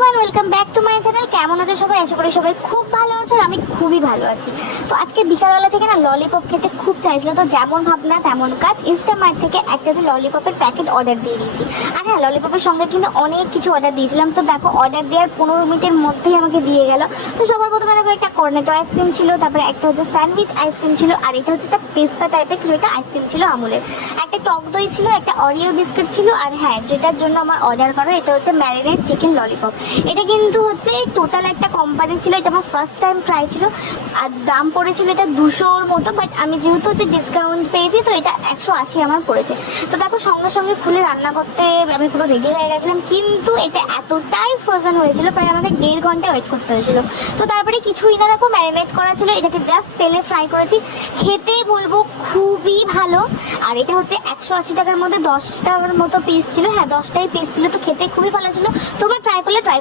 Everyone, welcome back to my channel. কেমন আছো সবাই? আশা করি সবাই খুব ভালো আছো, আর আমি খুবই ভালো আছি। তো আজকে বিকালবেলা থেকে না ললিপপ খেতে খুব চাইছিল, তো যেমন ভাবনা তেমন কাজ, ইনস্টামার্ট থেকে একটা যে ললিপপের প্যাকেট অর্ডার দিয়ে দিয়েছি। আর হ্যাঁ, ললিপপের সঙ্গে কিন্তু অনেক কিছু অর্ডার দিয়েছিলাম। তো দেখো, অর্ডার দেওয়ার 15 মিনিটের মধ্যেই আমাকে দিয়ে গেল। তো সবার প্রথমে দেখো একটা কর্নেটো আইসক্রিম ছিল, তারপরে একটা হচ্ছে স্যান্ডউইচ আইসক্রিম ছিল, আর এটা হচ্ছে একটা পেস্তা টাইপের কিছু একটা আইসক্রিম ছিল আমুলের। একটা টক দই ছিল, একটা অরিও বিস্কুট ছিল, আর হ্যাঁ, যেটার জন্য আমার অর্ডার করা এটা হচ্ছে ম্যারিনেট চিকেন ললিপপ। এটা কিন্তু হচ্ছে টোটাল একটা কোম্পানি ছিল, এটা আমার ফার্স্ট টাইম ট্রাই ছিল। আর দাম পড়েছিল এটা 200-র মতো, বাট আমি যেহেতু হচ্ছে ডিসকাউন্ট পেয়েছি, তো এটা 180 আমার পড়েছে। তো দেখো, সঙ্গে সঙ্গে খুলে রান্না করতে আমি পুরো রেডি হয়ে গেছিলাম, কিন্তু এটা এতটাই ফ্রোজেন হয়েছিল, প্রায় আমাকে 1.5 ঘন্টা ওয়েট করতে হয়েছিল। তো তারপরে কিছুই না, দেখো ম্যারিনেট করা ছিল, এটাকে জাস্ট তেলে ফ্রাই করেছি। খেতেই বলবো খুবই ভালো। আর এটা হচ্ছে 180 টাকার মধ্যে 10টার মতো পিস ছিল, হ্যাঁ 10টাই পিস ছিল, তো খেতে খুবই ভালো ছিল। তোমরা ট্রাই করলে ট্রাই